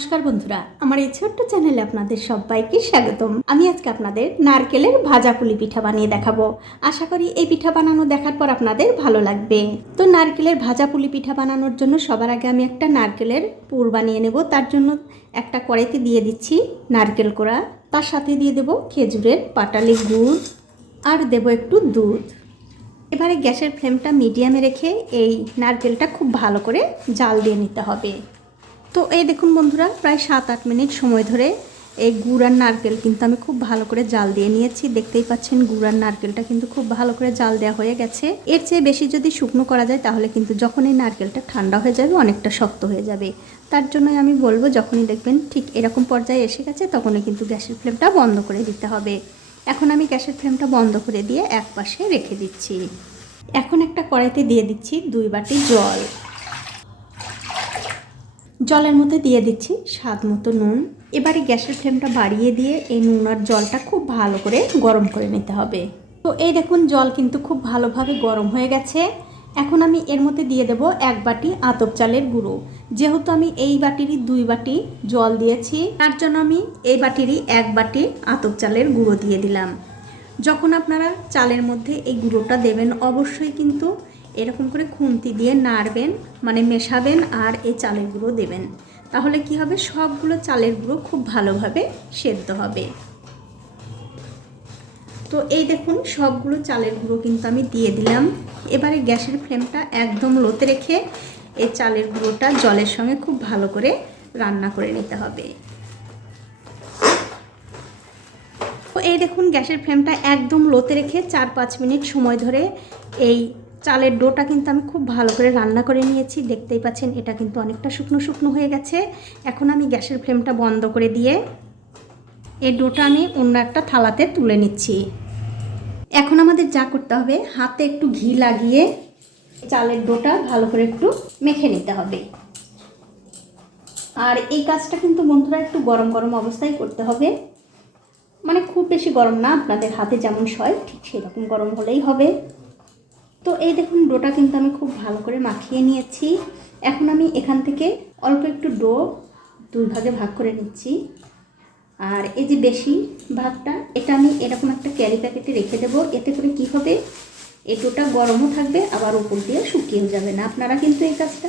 নমস্কার বন্ধুরা, আমার এই ছোট্ট চ্যানেলে আপনাদের সবাইকে স্বাগতম। আমি আজকে আপনাদের নারকেলের ভাজা পুলি পিঠা বানিয়ে দেখাবো। আশা করি এই পিঠা বানানো দেখার পর আপনাদের ভালো লাগবে। তো নারকেলের ভাজা পুলি পিঠা বানানোর জন্য সবার আগে আমি একটা নারকেলের পুর বানিয়ে নেব। তার জন্য একটা কড়াইতে দিয়ে দিচ্ছি নারকেল কোড়া। তার সাথে দিয়ে দেব খেজুরের পাটালি গুড়। আর দেব একটু দুধ। এবারে গ্যাসের ফ্লেমটা মিডিয়ামে রেখে এই নারকেলটা খুব ভালো করে জাল দিয়ে নিতে হবে। তো এই দেখুন বন্ধুরা, প্রায় সাত, আট মিনিট সময় ধরে এই গুড় আর নারকেল কিন্তু আমি খুব ভালো করে জাল দিয়ে নিয়েছি। দেখতেই পাচ্ছেন গুড় আর নারকেলটা কিন্তু খুব ভালো করে জাল দেওয়া হয়ে গেছে। এর চেয়ে বেশি যদি শুকনো করা যায়, তাহলে কিন্তু যখন এই নারকেলটা ঠান্ডা হয়ে যাবে, অনেকটা শক্ত হয়ে যাবে। তার জন্যই আমি বলব, যখনই দেখবেন ঠিক এরকম পর্যায়ে এসে গেছে, তখনই কিন্তু গ্যাসের ফ্লেমটা বন্ধ করে দিতে হবে। এখন আমি গ্যাসের ফ্লেমটা বন্ধ করে দিয়ে এক পাশে রেখে দিচ্ছি। এখন একটা কড়াইতে দিয়ে দিচ্ছি দুই বাটি জল। জলের মধ্যে দিয়ে দিচ্ছি স্বাদ মতো নুন। এবারে গ্যাসের ফ্লেমটা বাড়িয়ে দিয়ে এই নুন আর জলটা খুব ভালো করে গরম করে নিতে হবে। তো এই দেখুন, জল কিন্তু খুব ভালোভাবে গরম হয়ে গেছে। এখন আমি এর মধ্যে দিয়ে দেব এক বাটি আতপ চালের গুঁড়ো। যেহেতু আমি এই বাটিরই দুই বাটি জল দিয়েছি, তার জন্য আমি এই বাটিরই এক বাটি আতপ চালের গুঁড়ো দিয়ে দিলাম। যখন আপনারা চালের মধ্যে এই গুঁড়োটা দেবেন, অবশ্যই কিন্তু এরকম করে খুন্তি দিয়ে নাড়বেন মানে মেশাবেন আর এই চালের গুঁড়ো দেবেন। তাহলে কি হবে? সবগুলো চালের গুঁড়ো খুব ভালোভাবে সেদ্ধ হবে। তো এই দেখুন, সবগুলো চালের গুঁড়ো কিন্তু আমি দিয়ে দিলাম। এবারে গ্যাসের ফ্লেমটা একদম লোতে রেখে এই চালের গুঁড়োটা জলের সঙ্গে খুব ভালো করে রান্না করে নিতে হবে। এই দেখুন, গ্যাসের ফ্লেমটা একদম লোতে রেখে চার পাঁচ মিনিট সময় ধরে এই চালের ডোটা কিন্তু আমি খুব ভালো করে রান্না করে নিয়েছি। দেখতেই পাচ্ছেন, এটা কিন্তু অনেকটা শুকনো শুকনো হয়ে গেছে। এখন আমি গ্যাসের ফ্লেমটা বন্ধ করে দিয়ে এই ডোটা আমি অন্য একটা থালাতে তুলে নিচ্ছি। এখন আমাদের যা করতে হবে, হাতে একটু ঘি লাগিয়ে চালের ডোটা ভালো করে একটু মেখে নিতে হবে। আর এই কাজটা কিন্তু বন্ধুরা একটু গরম গরম অবস্থায় করতে হবে। মানে খুব বেশি গরম না, আপনাদের হাতে যেমন সয় ঠিক সেরকম গরম হলেই হবে। তো এই দেখুন ডোটা কিন্তু আমি খুব ভালো করে মাখিয়ে নিয়েছি। এখন আমি এখান থেকে অল্প একটু ডো দুই ভাগে ভাগ করে নিচ্ছি। আর এই যে বেশি ভাগটা, এটা আমি এরকম একটা ক্যারি প্যাকেটে রেখে দেবো। এতে করে কি হবে? এই ডোটা গরমও থাকবে, আবার উপর দিয়ে শুকিয়েও যাবে না। আপনারা কিন্তু এই কাজটা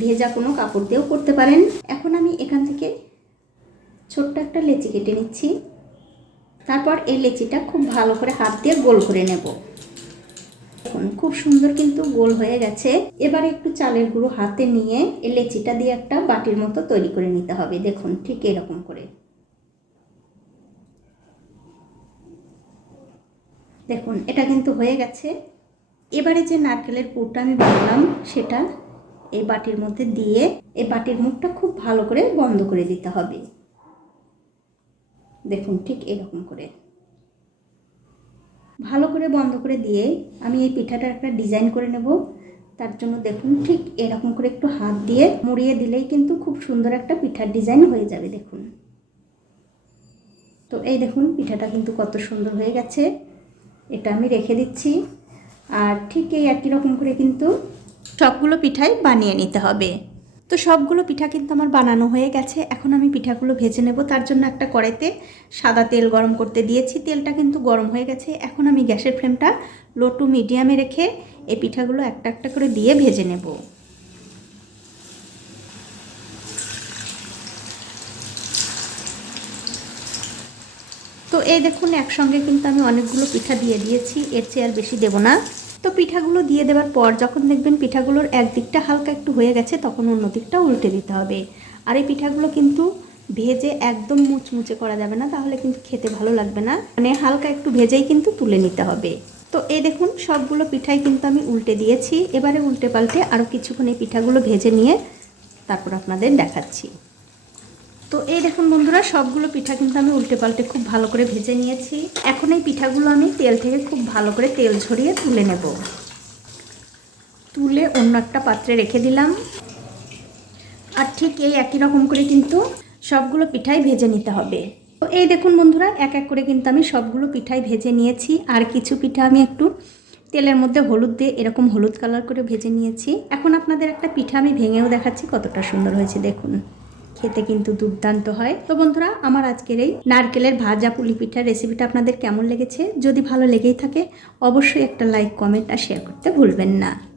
ভেজা কোনো কাপড় দিয়েও করতে পারেন। এখন আমি এখান থেকে ছোট্ট একটা লেচি কেটে নিচ্ছি। তারপর এই লেচিটা খুব ভালো করে হাত দিয়ে গোল করে নেব। দেখুন, খুব সুন্দর কিন্তু গোল হয়ে গেছে। এবারে একটু চালের গুঁড়ো হাতে নিয়ে এই লেচিটা দিয়ে একটা বাটির মতো তৈরি করে নিতে হবে। দেখুন, ঠিক এরকম করে। দেখুন, এটা কিন্তু হয়ে গেছে। এবারে যে নারকেলের পুরটা আমি বানালাম, সেটা এই বাটির মধ্যে দিয়ে এই বাটির মুখটা খুব ভালো করে বন্ধ করে দিতে হবে। দেখুন, ঠিক এরকম করে। ভালো করে বন্ধ করে দিয়ে আমি এই পিঠাটা একটা ডিজাইন করে নেব। তার জন্য দেখুন ঠিক এরকম করে একটু হাত দিয়ে মুড়িয়ে দিলেই কিন্তু খুব সুন্দর একটা পিঠার ডিজাইন হয়ে যাবে দেখুন। তো এই দেখুন পিঠাটা কিন্তু কত সুন্দর হয়ে গেছে। এটা আমি রেখে দিচ্ছি। আর ঠিক এই একই রকম করে কিন্তু সবগুলো পিঠাই বানিয়ে নিতে হবে। তো সবগুলো পিঠা কিন্তু আমার বানানো হয়ে গেছে। এখন আমি পিঠাগুলো ভেজে নেব। তার জন্য একটা কড়াইতে সাদা তেল গরম করতে দিয়েছি। তেলটা কিন্তু গরম হয়ে গেছে। এখন আমি গ্যাসের ফ্লেমটা লো টু মিডিয়ামে রেখে এই পিঠাগুলো একটা একটা করে দিয়ে ভেজে নেব। তো এই দেখুন, একসঙ্গে কিন্তু আমি অনেকগুলো পিঠা দিয়ে দিয়েছি। এর চেয়ে আর বেশি দেবো না। তো পিঠাগুলো দিয়ে দেওয়ার পর যখন দেখবেন পিঠাগুলোর একদিকটা হালকা একটু হয়ে গেছে, তখন অন্য দিকটা উল্টে দিতে হবে। আর এই পিঠাগুলো কিন্তু ভেজে একদম মুচমুচে করা যাবে না, তাহলে কিন্তু খেতে ভালো লাগবে না। মানে হালকা একটু ভেজেই কিন্তু তুলে নিতে হবে। তো এই দেখুন, সবগুলো পিঠাই কিন্তু আমি উল্টে দিয়েছি। এবারে উল্টে পাল্টে আরও কিছুক্ষণ এই পিঠাগুলো ভেজে নিয়ে তারপর আপনাদের দেখাচ্ছি। তো এই দেখুন বন্ধুরা, সবগুলো পিঠা কিন্তু আমি উল্টে পাল্টে খুব ভালো করে ভেজে নিয়েছি। এখন এই পিঠাগুলো আমি তেল থেকে খুব ভালো করে তেল ঝরিয়ে তুলে নেব। তুলে অন্য একটা পাত্রে রেখে দিলাম। আর ঠিক এই একই রকম করে কিন্তু সবগুলো পিঠাই ভেজে নিতে হবে। তো এই দেখুন বন্ধুরা, এক এক করে কিন্তু আমি সবগুলো পিঠাই ভেজে নিয়েছি। আর কিছু পিঠা আমি একটু তেলের মধ্যে হলুদ দিয়ে এরকম হলুদ কালার করে ভেজে নিয়েছি। এখন আপনাদের একটা পিঠা আমি ভেঙেও দেখাচ্ছি কতটা সুন্দর হয়েছে দেখুন। খেতে কিন্তু দুর্দান্ত হয়। তো বন্ধুরা, আমার আজকের এই নারকেলের ভাজা পুলি পিঠার রেসিপিটা আপনাদের কেমন লেগেছে? যদি ভালো লেগেই থাকে, অবশ্যই একটা লাইক কমেন্ট আর শেয়ার করতে ভুলবেন না।